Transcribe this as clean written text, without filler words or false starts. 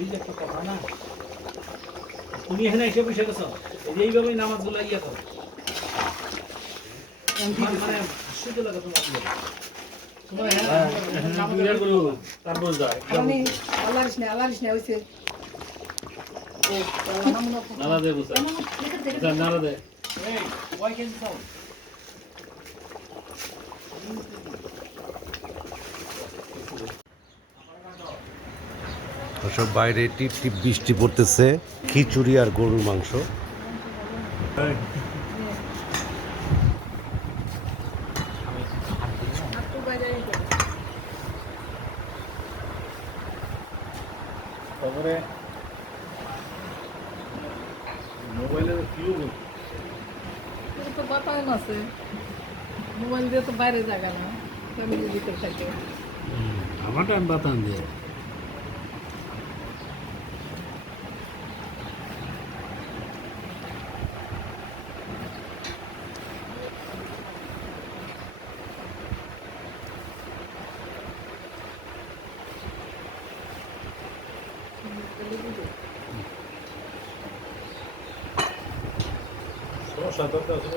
এই যে একটা কথা না, তুমি এখানে এসে বসে গেছো, এইভাবেই নামাজগুলো ইয়ে করো। মানে আশ্চর্য লাগে তোমার তোমার তারপর যায় আল্লাহ হয়েছে নালা দে বুঝা নালা দে এই ওয়াই ক্যান সাউন্ড সব বাইরে টিপ টিপ বৃষ্টি পড়তেছে, খিচুড়ি আর গরুর মাংস। তারপরে মোবাইলের কিউ তো বাতায়ন আছে, মোবাইল দিয়ে তো বাইরে জায়গা না, ফ্যামিলির ভিতরে থাকে। আমার টাইম বাতান দিয়ে সমস্যা দরকার আছে